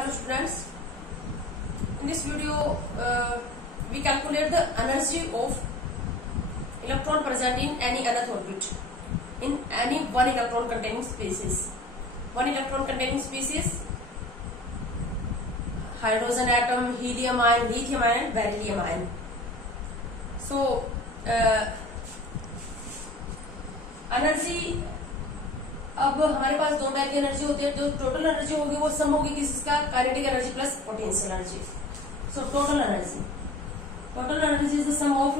Hello students, in this video we calculate the energy of electron present in any nth orbit in any one electron containing species. One electron containing species: hydrogen atom, helium ion, lithium ion and beryllium ion. So energy, अब हमारे पास दो मैर की energy होती है, जो total energy होगी वो sum होगी किसका, kinetic energy plus potential energy. So total energy is the sum of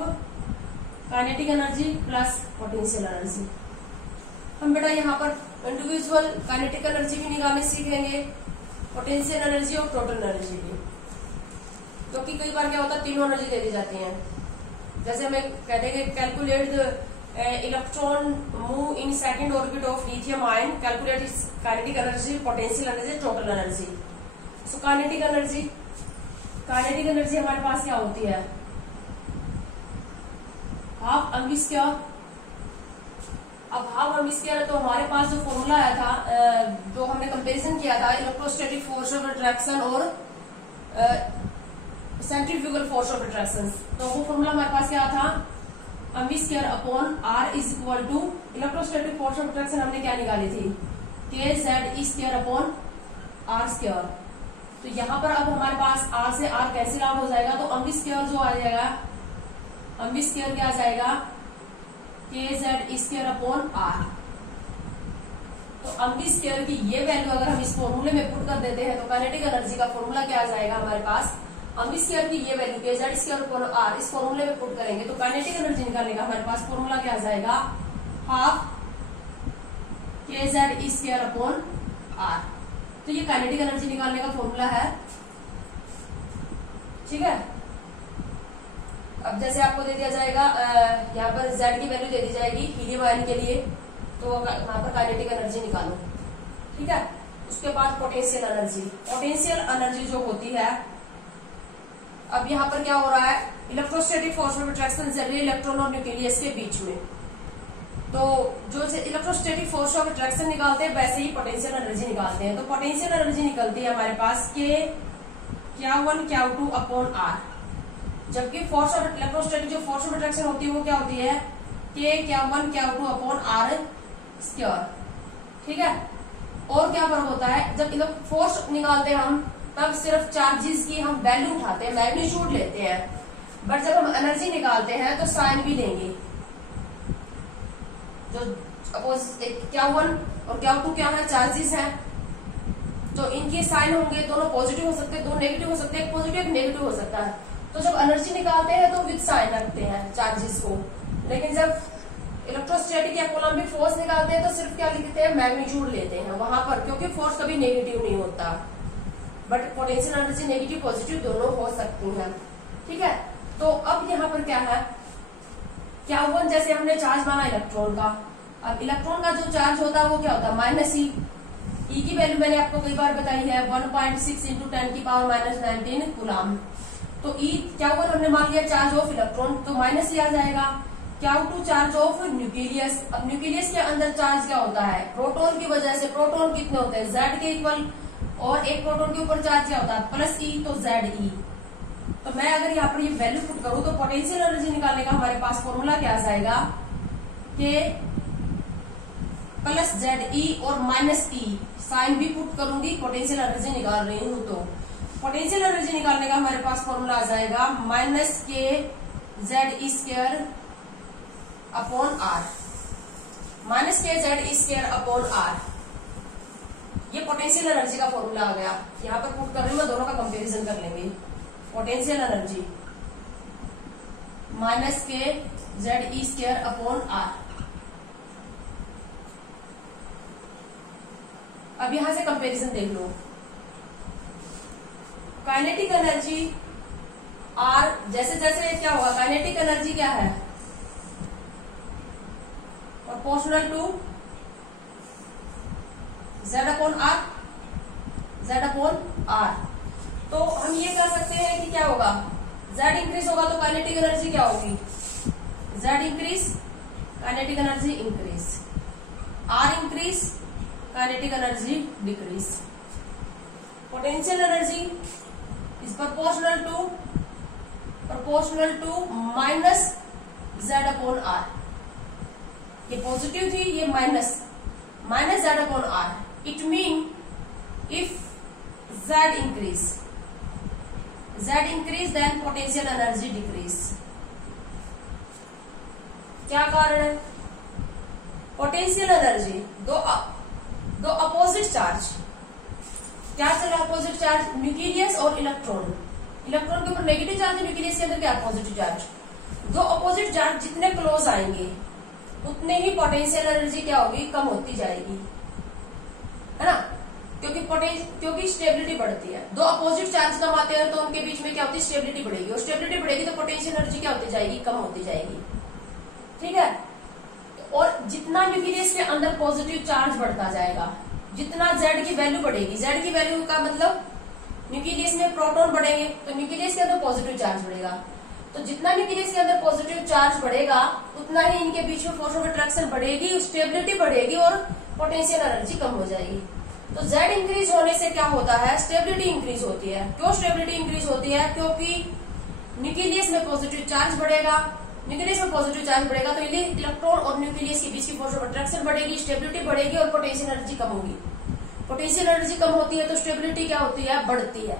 kinetic energy plus potential energy. हम बेटा यहाँ पर इंडिविजुअल काइनेटिक एनर्जी भी निकालने सीखेंगे, पोटेंशियल एनर्जी और टोटल एनर्जी भी, क्योंकि कई बार क्या होता है तीनों एनर्जी दे दी जाती है. जैसे हमें कहते हैं कि calculate the electron move in second orbit of lithium ion, calculate its kinetic energy, potential energy, total energy. So kinetic energy हमारे पास क्या होती है, हाफ एम वी स्क्वायर. अब हाफ एम वी स्क्वायर है तो हमारे पास जो फॉर्मूला आया था, जो हमने कंपैरिजन किया था इलेक्ट्रोस्टैटिक फोर्स ऑफ अट्रैक्शन और सेंट्रीफ्यूगल फोर्स ऑफ अट्रैक्शन, तो वो फॉर्मूला हमारे पास क्या था, M V square upon R is equal to electrostatic force of attraction हमने क्या निकाली थी, K Z E square upon R square. तो यहाँ पर अब हमारे पास आर से आर कैंसिल आउट हो जाएगा, तो एम वी स्क्वायर जो आ जाएगा, एम वी स्क्वायर क्या आ जाएगा, K Z E square upon R. तो एम वी स्क्वायर की ये वैल्यू अगर हम इस फॉर्मूले में पुट कर देते हैं तो काइनेटिक एनर्जी का फॉर्मूला क्या आ जाएगा हमारे पास, एम वी स्क्वायर की ये वैल्यू के जेड स्क्वायर अपॉन आर इस फॉर्मूले में पुट करेंगे तो काइनेटिक एनर्जी निकालने का हमारे पास फॉर्मूला क्या आ जाएगा, हाफ के जेड स्क्वायर अपॉन आर. तो ये काइनेटिक एनर्जी निकालने का फॉर्मूला है. ठीक है. अब जैसे आपको दे दिया जाएगा, यहाँ पर जेड की वैल्यू दे दी जाएगी हीलियम आयन के लिए, तो वहां पर काइनेटिक एनर्जी निकालो. ठीक है. उसके बाद पोटेंशियल एनर्जी जो होती है, अब यहाँ पर क्या हो रहा है, इलेक्ट्रोस्टैटिक फोर्स ऑफ अट्रैक्शन चल रही है इलेक्ट्रॉन और न्यूक्लियस के बीच में. तो जो इलेक्ट्रोस्टैटिक फोर्स ऑफ अट्रैक्शन निकालते हैं वैसे ही पोटेंशियल एनर्जी निकालते हैं. तो पोटेंशियल एनर्जी निकलती है हमारे पास के Q1 Q2 अपॉन आर, जबकि फोर्स ऑफ इलेक्ट्रोस्टैटिक जो फोर्स ऑफ अट्रैक्शन होती है वो क्या होती है, के Q1 Q2 upon R square. ठीक है. और क्या फर्क होता है, जब फोर्स निकालते हैं हम तब सिर्फ चार्जेस की हम वैल्यू उठाते हैं, मैग्नीट्यूड लेते हैं, बट जब हम एनर्जी निकालते हैं तो साइन भी लेंगे. जो सपोज Q1 और Q2 क्या है, चार्जेस हैं, तो इनके साइन होंगे, दोनों पॉजिटिव हो सकते हैं, दो नेगेटिव हो सकते हैं, एक पॉजिटिव एक नेगेटिव हो सकता है. तो जब एनर्जी निकालते हैं तो विद साइन रखते हैं चार्जेस को, लेकिन जब इलेक्ट्रोस्टैटिक या कोलम्बिक फोर्स निकालते हैं तो सिर्फ क्या लिखते हैं, मैग्नीट्यूड लेते हैं वहां पर, क्योंकि फोर्स कभी नेगेटिव नहीं होता, but potential energy negative positive दोनों हो सकती हैं. ठीक है. तो अब यहाँ पर क्या है, Q1 जैसे हमने चार्ज माना इलेक्ट्रॉन का, अब इलेक्ट्रॉन का जो चार्ज होता है वो क्या होता है, माइनस ई. ई की वैल्यू मैंने आपको कई बार बताई है, 1.6 इंटू 10 की पावर -19 कूलम. तो ई Q1 हमने मान लिया चार्ज ऑफ इलेक्ट्रॉन, तो माइनस लिया जाएगा. Q2 charge of nucleus. अब न्यूक्लियस के अंदर चार्ज क्या होता है, प्रोटॉन की वजह से प्रोटॉन कितने होते हैं, Z के इक्वल, और एक प्रोटॉन के ऊपर चार्ज क्या होता है, प्लस ई, तो ZE. तो मैं अगर यहाँ पर ये वैल्यू पुट करूं तो पोटेंशियल एनर्जी निकालने का हमारे पास फॉर्मूला क्या आ जाएगा, के प्लस ZE और माइनस ई, साइन भी पुट करूंगी, पोटेंशियल एनर्जी निकाल रही हूं. तो पोटेंशियल एनर्जी निकालने का हमारे पास फॉर्मूला आ जाएगा minus K ZE square upon R, minus K ZE square upon R. ये पोटेंशियल एनर्जी का फॉर्मूला आ गया. यहाँ पर पुट कर रही हूं मैं, दोनों का कंपैरिजन कर लेंगे. Potential energy minus K ZE square upon are. अब यहां से कंपैरिजन देख लो. काइनेटिक एनर्जी आर, जैसे जैसे क्या होगा, काइनेटिक एनर्जी क्या है, proportional to Z upon R. तो हम ये कर सकते हैं कि क्या होगा, Z इंक्रीज होगा तो काइनेटिक एनर्जी क्या होगी, Z increase, kinetic energy increase, R increase, kinetic energy decrease. Potential energy is proportional to minus Z upon R. ये पॉजिटिव थी, ये minus Z upon R. It mean if Z increase then potential energy decrease. क्या कारण है? Potential energy दो opposite charge, क्या चला opposite charge? Nucleus और इलेक्ट्रॉन के ऊपर नेगेटिव चार्ज है, न्यूक्लियस के अंदर क्या पॉजिटिव चार्ज। दो अपोजिट चार्ज जितने क्लोज आएंगे उतने ही पोटेंशियल एनर्जी क्या होगी? कम होती जाएगी, है ना, क्योंकि स्टेबिलिटी बढ़ती है। दो अपोजिट चार्ज कम आते हैं तो उनके बीच में क्या होती है? स्टेबिलिटी बढ़ेगी, और स्टेबिलिटी बढ़ेगी तो पोटेंशियल एनर्जी क्या होती जाएगी? कम होती जाएगी। ठीक है, और जितना न्यूक्लियस के अंदर पॉजिटिव चार्ज बढ़ता जाएगा, जितना जेड की वैल्यू बढ़ेगी, जेड की वैल्यू का मतलब न्यूक्लियस में प्रोटॉन बढ़ेंगे तो न्यूक्लियस के अंदर पॉजिटिव चार्ज बढ़ेगा। तो जितना न्यूक्लियस के अंदर पॉजिटिव चार्ज बढ़ेगा उतना ही इनके बीच में फोर्स ऑफ अट्रैक्शन बढ़ेगी, स्टेबिलिटी बढ़ेगी और पोटेंशियल एनर्जी कम हो जाएगी। तो जेड इंक्रीज होने से क्या होता है? स्टेबिलिटी इंक्रीज होती है। क्यों स्टेबिलिटी इंक्रीज होती है? क्योंकि न्यूक्लियस में पॉजिटिव चार्ज बढ़ेगा, तो इलेक्ट्रॉन और न्यूक्लियस के बीच की फोर्स ऑफ अट्रैक्शन बढ़ेगी, स्टेबिलिटी बढ़ेगी और पोटेंशियल एनर्जी कम होगी। पोटेंशियल एनर्जी कम होती है तो स्टेबिलिटी क्या होती है? बढ़ती है।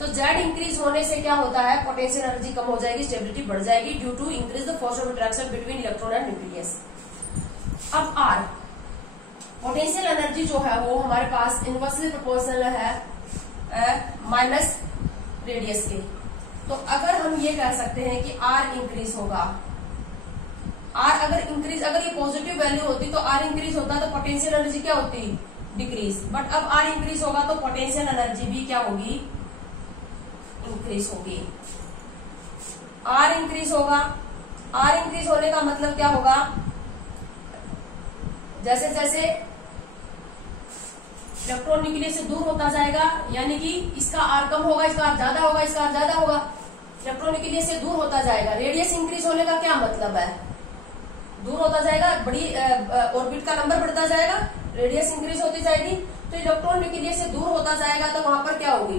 तो जेड इंक्रीज होने से क्या होता है? पोटेंशियल एनर्जी कम हो जाएगी, स्टेबिलिटी बढ़ जाएगी due to increase the force of attraction between electron and nucleus. अब आर पोटेंशियल एनर्जी जो है वो हमारे पास इनवर्सली प्रोपोर्शनल है माइनस रेडियस के। तो अगर हम ये कह सकते हैं कि आर इंक्रीज होगा, अगर ये पॉजिटिव वैल्यू होती तो आर इंक्रीज होता तो पोटेंशियल एनर्जी क्या होती? डिक्रीज। बट अब आर इंक्रीज होगा तो पोटेंशियल एनर्जी भी क्या होगी? इंक्रीज होगी। आर इंक्रीज होगा, आर इंक्रीज होने का मतलब क्या होगा? जैसे जैसे इलेक्ट्रॉन न्यूक्लियस से दूर होता जाएगा, यानी कि इसका आर कम होगा, इसका आर ज्यादा होगा, इसका आर ज्यादा होगा, इलेक्ट्रॉन न्यूक्लियस से दूर होता जाएगा। रेडियस इंक्रीज होने का क्या मतलब है? दूर होता जाएगा, बड़ी ऑर्बिट का नंबर बढ़ता जाएगा, रेडियस इंक्रीज होती जाएगी। तो इलेक्ट्रॉन न्यूक्लियस से दूर होता जाएगा तो वहां पर क्या होगी?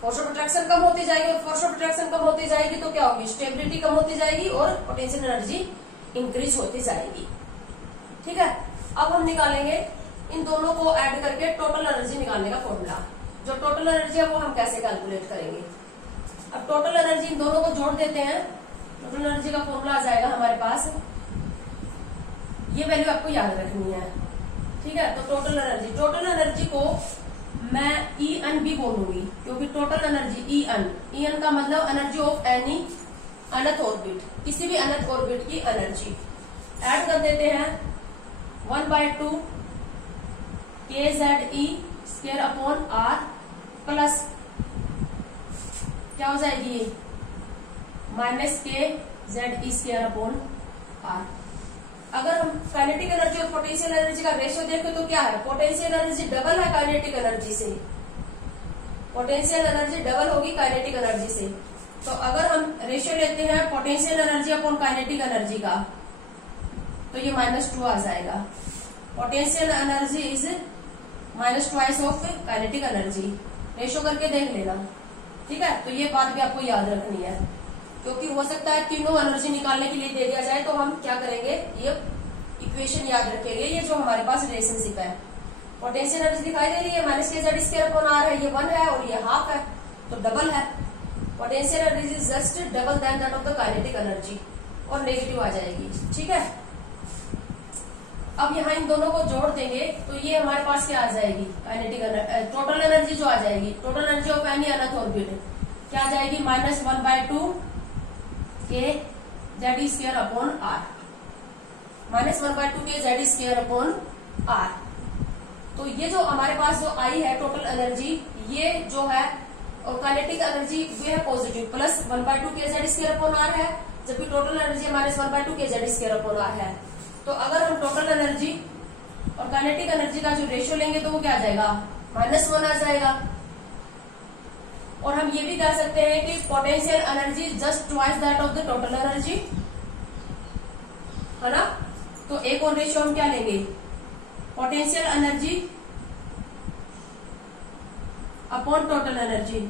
फोर्स ऑफ अट्रैक्शन कम होती जाएगी, और फोर्स ऑफ अट्रैक्शन कम होती जाएगी तो क्या होगी? स्टेबिलिटी कम होती जाएगी और पोटेंशियल एनर्जी इंक्रीज होती जाएगी। ठीक है, अब हम निकालेंगे इन दोनों को ऐड करके टोटल एनर्जी निकालने का फॉर्मूला। जो टोटल एनर्जी है वो हम कैसे कैलकुलेट करेंगे? अब टोटल एनर्जी इन दोनों को जोड़ देते हैं, टोटल एनर्जी का फॉर्मूला आ जाएगा हमारे पास। ये वैल्यू आपको याद रखनी है, ठीक है। तो टोटल एनर्जी को मैं EN भी बोलूंगी, क्योंकि टोटल एनर्जी EN का मतलब energy of any nth orbit, किसी भी अनथ ऑर्बिट की एनर्जी। ऐड कर देते हैं 1/2 KZE square upon R plus क्या हो जाएगी? Minus KZE square upon R। अगर हम काइनेटिक एनर्जी और पोटेंशियल एनर्जी का रेशियो देखें तो क्या है? पोटेंशियल एनर्जी डबल है काइनेटिक एनर्जी से, पोटेंशियल एनर्जी डबल होगी काइनेटिक एनर्जी से। तो अगर हम रेशियो लेते हैं potential energy upon kinetic energy का तो ये -2 आ जाएगा। Potential energy is -2 of kinetic energy. Ratio करके देख लेना, ठीक है। तो ये बात भी आपको याद रखनी है, क्योंकि हो सकता है तीनों एनर्जी निकालने के लिए दे दिया जाए तो हम क्या करेंगे? ये इक्वेशन याद रखेंगे, ये जो हमारे पास रिलेशनशिप है। पोटेंशियल एनर्जी दिखाई दे रही है, -KZ स्क्वायर अपॉन R है, ये 1 है और ये हाफ है, तो डबल है। Potential energy is just double then that of the kinetic energy, और नेगेटिव आ जाएगी, ठीक है। अब यहाँ इन दोनों को जोड़ देंगे तो ये हमारे पास क्या आ जाएगी? काइनेटिक टोटल एनर्जी जो आ जाएगी, total energy of any nth orbit क्या आ जाएगी? -1/2 KZ square upon R, -1/2 KZ square upon R। तो ये जो हमारे पास जो आई है टोटल एनर्जी, ये जो है और काइनेटिक एनर्जी ये है positive, plus 1/2 KZ square upon R है, जबकि total energy -1/2 KZ square upon R है। तो अगर हम टोटल एनर्जी और काइनेटिक एनर्जी का जो रेशियो लेंगे तो वो क्या आ जाएगा? -1 आ जाएगा। और हम ये भी कह सकते हैं कि potential energy just twice that of the total energy, है ना। तो एक और रेशियो हम क्या लेंगे? Potential energy upon total energy.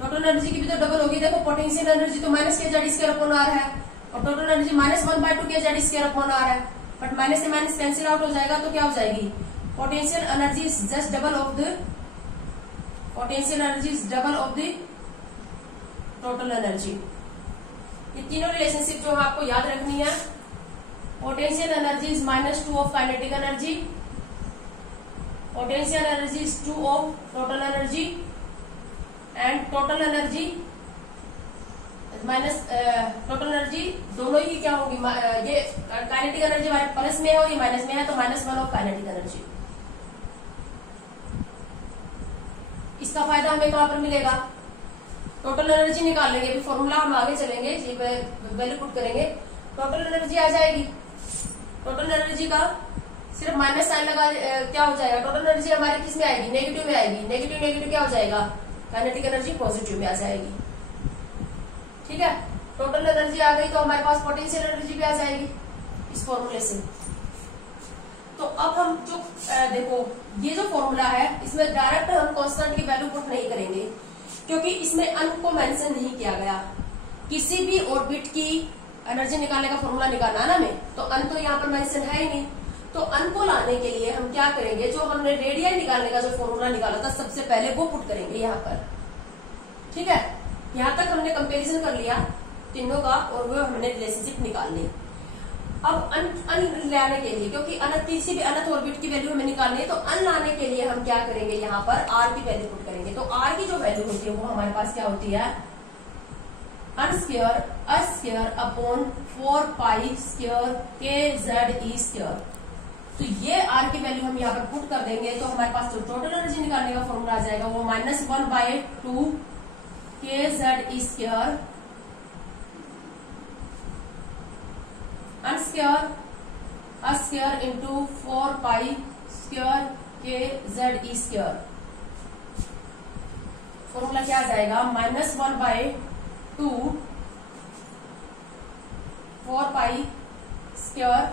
Total energy की भी तो डबल होगी। देखो पोटेंशियल एनर्जी तो माइनस के जेड स्क्वायर अपॉन आर है और total energy -1/2 K Z square upon are है, बट माइनस से माइनस कैंसिल आउट हो जाएगा तो क्या हो जाएगी, potential energy is just double of the total energy. ये तीनों रिलेशनशिप जो आपको याद रखनी है, potential energy is -2 of kinetic energy, potential energy is 2 of total energy and total energy minus total energy दोनों ही क्या होगी, ये काइनेटिक एनर्जी प्लस में है और ये माइनस में है तो -1 ऑफ काइनेटिक एनर्जी। इसका फायदा हमें कहां पर मिलेगा, टोटल एनर्जी निकाल लेंगे, अभी फॉर्मूला हम आगे चलेंगे, वैल्यू पुट करेंगे, टोटल एनर्जी आ जाएगी। टोटल एनर्जी का सिर्फ माइनस साइन लगा क्या हो जाएगा, टोटल एनर्जी हमारी किस में आएगी, नेगेटिव में आएगी। नेगेटिव नेगेटिव क्या हो जाएगा, काइनेटिक एनर्जी पॉजिटिव में आ जाएगी। ठीक है, टोटल एनर्जी आ गई तो हमारे पास पोटेंशियल एनर्जी भी आ जाएगी इस फॉर्मूले से। तो अब हम जो देखो ये जो फॉर्मूला है इसमें डायरेक्ट हम कांस्टेंट की वैल्यू पुट नहीं करेंगे क्योंकि इसमें अन को मेंशन नहीं किया गया। किसी भी ऑर्बिट की एनर्जी निकालने का फॉर्मूला निकालना ना में, तो अन तो यहाँ पर मेंशन है ही नहीं। तो अन को लाने के लिए हम क्या करेंगे, जो हमने रेडियन निकालने का जो फॉर्मूला निकाला था सबसे पहले वो पुट करेंगे यहाँ पर। ठीक है, यहाँ तक हमने कंपेरिजन कर लिया तीनों का और वो हमने रिलेशनशिप निकाल ली। अब अन लाने के लिए, क्योंकि किसी भी अनंत ऑर्बिट की वैल्यू हमें निकालनी है, तो अन लाने के लिए हम क्या करेंगे, यहाँ पर आर की वैल्यू पुट करेंगे। तो आर की जो वैल्यू होती है वो हमारे पास क्या होती है, अन square upon 4 square K Z E square. तो ये आर की वैल्यू हम यहाँ पर पुट कर देंगे तो हमारे पास जो टोटल एनर्जी निकालने का फॉर्मूला आ जाएगा वो -1/2 K Z E square square into 4 square K Z E square. Formula क्या आ जाएगा, -1/2 4 square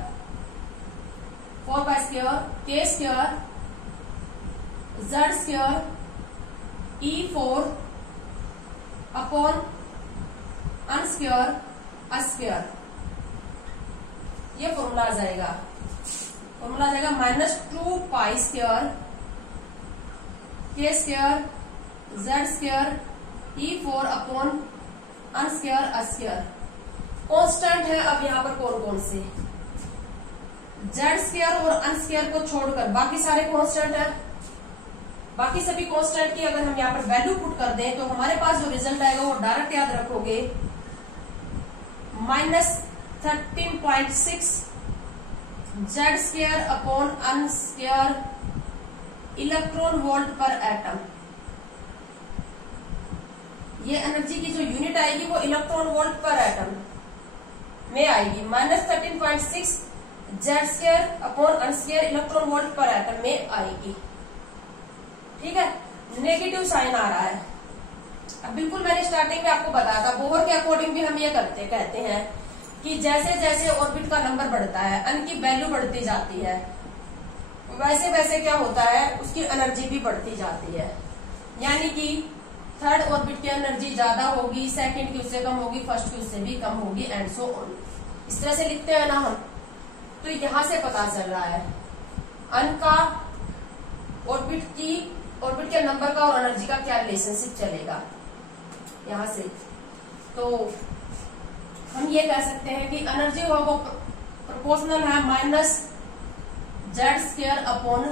K square Z square E4 upon n square ये फॉर्मूला आ जाएगा। फॉर्मूला आ जाएगा -2 square K square Z square E4 upon n square. Constant है अब यहाँ पर कौन कौन से, जेड स्क्वायर और अन स्क्वायर को छोड़कर बाकी सारे कांस्टेंट है। बाकी सभी कांस्टेंट की अगर हम यहाँ पर वैल्यू पुट कर दें तो हमारे पास जो रिजल्ट आएगा वो डायरेक्ट याद रखोगे, -13.6 Z square upon n square electron volt per atom. ये एनर्जी की जो यूनिट आएगी वो इलेक्ट्रॉन वोल्ट पर एटम में आएगी। -13.6 Z square upon n square electron volt per atom में आएगी। ठीक है, नेगेटिव साइन आ रहा है। अब बिल्कुल मैंने स्टार्टिंग में आपको बताया था, बोहर के अकॉर्डिंग भी हम ये कहते हैं कि जैसे जैसे ऑर्बिट का नंबर बढ़ता है, अन की वैल्यू बढ़ती जाती है, वैसे वैसे क्या होता है, उसकी एनर्जी भी बढ़ती जाती है। यानी कि थर्ड ऑर्बिट की एनर्जी ज्यादा होगी, सेकंड की उससे कम होगी, फर्स्ट की उससे भी कम होगी, एंड सो ऑन। इस तरह से लिखते हैं ना हम, तो यहां से पता चल रहा है अन का ऑर्बिट के नंबर का और एनर्जी का क्या रिलेशनशिप चलेगा यहां से। तो हम ये कह सकते हैं कि एनर्जी वो प्रोपोर्शनल है -Z² अपॉन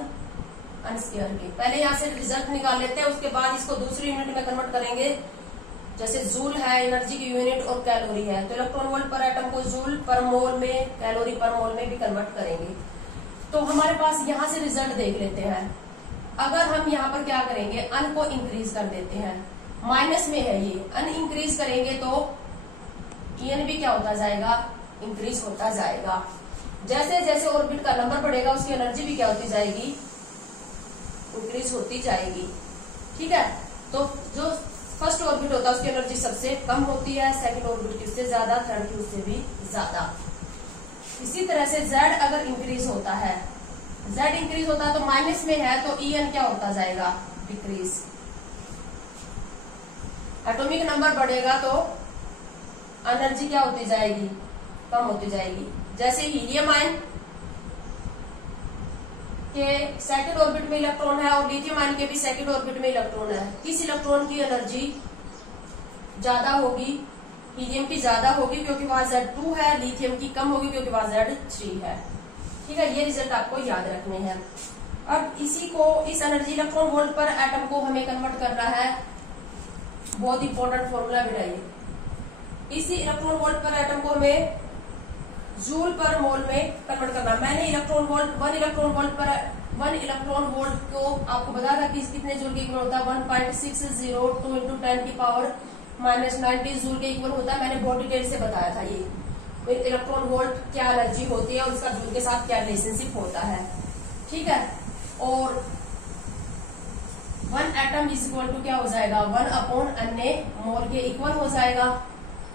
अन स्क्वायर के। पहले यहां से रिजल्ट निकाल लेते हैं, उसके बाद इसको दूसरी यूनिट में कन्वर्ट करेंगे। जैसे जूल है एनर्जी की यूनिट और कैलोरी है, तो इलेक्ट्रॉन वोल्ट पर एटम को जूल पर मोल में, कैलोरी पर मोल में भी कन्वर्ट करेंगे। तो हमारे पास यहां से रिजल्ट देख लेते हैं। अगर हम यहाँ पर क्या करेंगे, अन को इंक्रीज कर देते हैं, माइनस में है ये, अन इंक्रीज करेंगे तो एन भी क्या होता जाएगा, इंक्रीज होता जाएगा। जैसे जैसे ऑर्बिट का नंबर बढ़ेगा उसकी एनर्जी भी क्या होती जाएगी, इंक्रीज होती जाएगी। ठीक है, तो जो फर्स्ट ऑर्बिट होता है उसकी एनर्जी सबसे कम होती है, सेकंड ऑर्बिट की उससे ज्यादा, थर्ड की उससे भी ज्यादा। इसी तरह से जेड अगर इंक्रीज होता है, जेड इंक्रीज होता है तो माइनस में है तो ई एन क्या होता जाएगा, डिक्रीज। एटॉमिक नंबर बढ़ेगा तो एनर्जी क्या होती जाएगी, कम होती जाएगी। जैसे हीलियम आयन के सेकंड ऑर्बिट में इलेक्ट्रॉन है और लिथियम आयन के भी सेकंड ऑर्बिट में इलेक्ट्रॉन है। किस इलेक्ट्रॉन की एनर्जी ज्यादा होगी? हीलियम की ज्यादा होगी क्योंकि वहां Z2 है, लिथियम की कम होगी क्योंकि वहां Z3 है। ठीक है, ये रिजल्ट आपको याद रखने हैं। अब इसी को, इस energy electron volt per atom को हमें कन्वर्ट करना है। बहुत इंपॉर्टेंट फॉर्मूला बिठाइए। इसी इलेक्ट्रॉन वोल्ट पर एटम को हमें जूल पर मोल में कन्वर्ट करना। मैंने इलेक्ट्रॉन वोल्ट, 1 इलेक्ट्रॉन वोल्ट को आपको बता था कि कितने जूल के इक्वल होता है, 1.602 इंटू 10 की पावर -90 जूल के इक्वल होता है। मैंने बहुत डिटेल से बताया था ये इलेक्ट्रॉन वोल्ट क्या एनर्जी होती है और उसका जूल के साथ क्या रिलेशनशिप होता है। ठीक है, और 1 एटम इज इक्वल टू क्या हो जाएगा, 1/Na मोल के इक्वल हो जाएगा।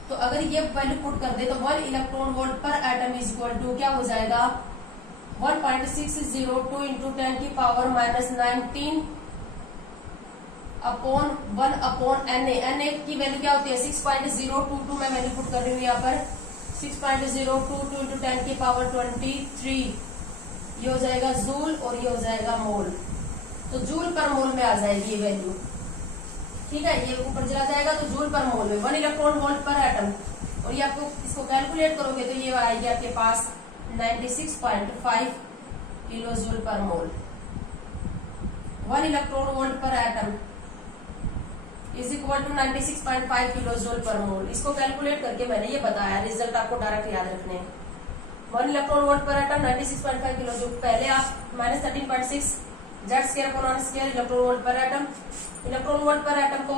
तो अगर ये वैल्यू पुट कर दे तो 1 electron volt per atom is equal to क्या हो जाएगा, 1.602 इंटू 10 की पावर -19 अपॉन 1/Na। Na की वैल्यू क्या होती है, 6.022 मैं वैल्यू पुट कर रही हूँ यहाँ पर, 6.022 इंटू 10 की पावर 23। ये हो जाएगा जूल और ये हो जाएगा मोल। तो जूल पर मोल में आ जाएगी ये वैल्यू। ठीक है, ये ऊपर चला जाएगा तो जूल पर मोल में 1 इलेक्ट्रॉन वोल्ट पर एटम, और ये आपको इसको कैलकुलेट करोगे तो ये आएगी आपके पास 96.5 kilo joule per mole. 1 electron volt per atom is equal to 96.5 kilo joule per mole. इसको कैलकुलेट करके मैंने ये बताया, रिजल्ट आपको डायरेक्ट याद रखने हैं। 1 electron volt per atom 96.5 kilo joule. पहले आप -13.6 Z2/(r²) electron volt per atom. Electron volt per atom को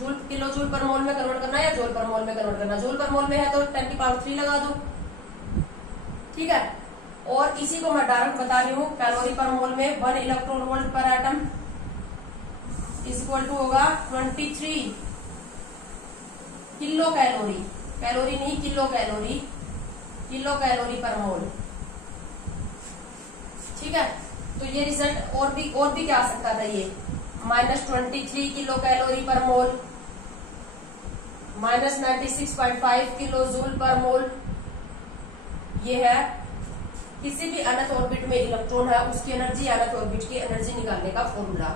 जूल, किलो जूल पर मोल में कन्वर्ट करना है या जूल पर मोल में कन्वर्ट करना। जूल पर मोल में है तो 10 की पावर 3 लगा दो। ठीक है, और इसी को मैं डायरेक्ट बता रही हूँ कैलोरी पर मोल में। 1 electron volt per atom is equal to होगा 23 किलो कैलोरी, कैलोरी नहीं किलो कैलोरी, किलो कैलोरी पर मोल। ठीक है, तो ये रिजल्ट और भी क्या आ सकता था, ये -23 किलो कैलोरी पर मोल, -96.5 किलो जूल पर मोल। ये है किसी भी अनंत ऑर्बिट में इलेक्ट्रॉन है उसकी एनर्जी, अनंत ऑर्बिट की एनर्जी निकालने का फॉर्मूला।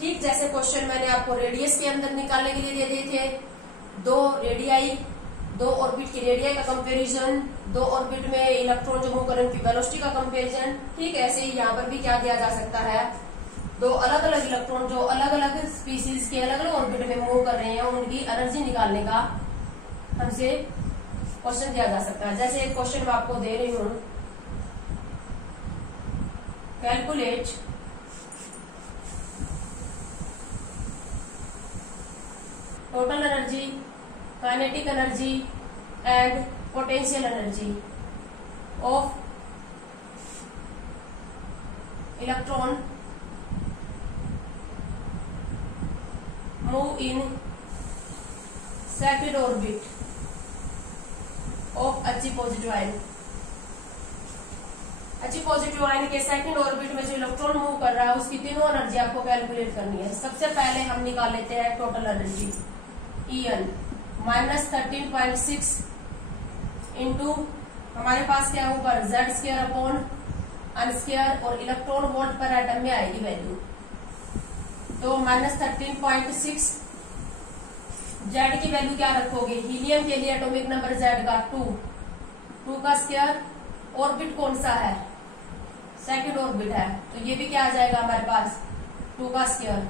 ठीक जैसे क्वेश्चन मैंने आपको रेडियस के अंदर निकालने के लिए दे दिए थे, 2 रेडियाई, 2 ऑर्बिट की रेडियाई का कंपैरिजन, 2 ऑर्बिट में इलेक्ट्रॉन जो मूव कर रहे हैं उनकी वेलोसिटी का कंपैरिजन। ठीक ऐसे ही यहाँ पर भी क्या दिया जा सकता है, 2 अलग अलग इलेक्ट्रॉन जो अलग अलग स्पीसीज के अलग अलग ऑर्बिट में मूव कर रहे हैं उनकी एनर्जी निकालने का हमसे क्वेश्चन दिया जा सकता है। जैसे एक क्वेश्चन मैं आपको दे रही हूँ, calculate total energy, kinetic energy and potential energy of electron move in second orbit of H positive ion. H positive ion के सेकंड ऑर्बिट में जो इलेक्ट्रॉन मूव कर रहा है उसकी तीनों एनर्जी आपको कैलकुलेट करनी है। सबसे पहले हम निकाल लेते हैं टोटल एनर्जी, En -13.6 इंटू हमारे पास क्या है ऊपर Z² अपॉन n² और इलेक्ट्रॉन वोल्ट पर एटम में आएगी वैल्यू। तो -13.6 Z की वैल्यू क्या रखोगे, हीलियम के लिए एटॉमिक नंबर Z का 2 का स्क्वायर, ऑर्बिट कौन सा है, सेकंड ऑर्बिट है, तो ये भी क्या आ जाएगा हमारे पास 2 का square,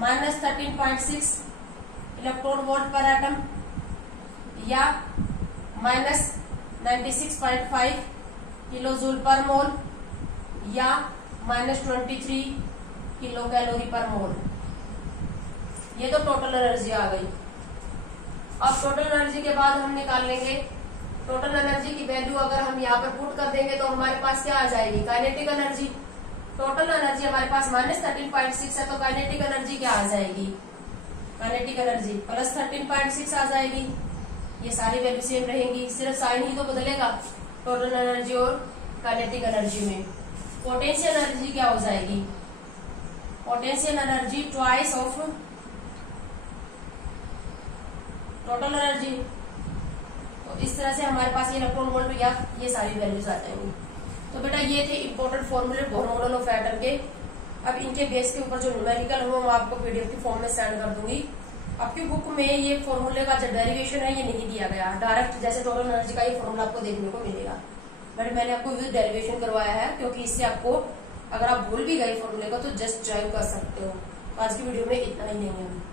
-13.6 electron volt per atom या -96.5 किलो जूल पर मोल या -23 किलो कैलोरी पर मोल। ये तो टोटल एनर्जी आ गई। अब टोटल एनर्जी के बाद हम निकाल लेंगे टोटल एनर्जी की वैल्यू। अगर हम यहाँ पर पुट कर देंगे तो हमारे पास क्या आ जाएगी, काइनेटिक एनर्जी। टोटल एनर्जी हमारे पास -13.6 है तो काइनेटिक एनर्जी क्या आ जाएगी, काइनेटिक एनर्जी +13.6 आ जाएगी। ये सारी वैल्यू सेम रहेंगी, सिर्फ साइन ही तो बदलेगा टोटल एनर्जी और काइनेटिक एनर्जी में। पोटेंशियल एनर्जी क्या हो जाएगी, potential energy twice of total energy. तो इस तरह से हमारे पास इलेक्ट्रॉन वोल्ट या ये सारी वैल्यूज आ जाएंगी। तो बेटा ये थे इंपॉर्टेंट फॉर्मूले बोर मॉडल ऑफ एटम के। अब इनके बेस के ऊपर जो न्यूमेरिकल है वो मैं आपको पीडीएफ की फॉर्म में सेंड कर दूंगी। आपकी बुक में ये फॉर्मूले का जो डेरिवेशन है ये नहीं दिया गया, डायरेक्ट जैसे टोटल एनर्जी का ये फॉर्मूला आपको देखने को मिलेगा, बट मैंने आपको विद डेरिवेशन करवाया है, क्योंकि इससे आपको अगर आप भूल भी गए फॉर्मूले को तो जस्ट ज्वाइन कर सकते हो। आज की वीडियो में इतना ही नहीं है।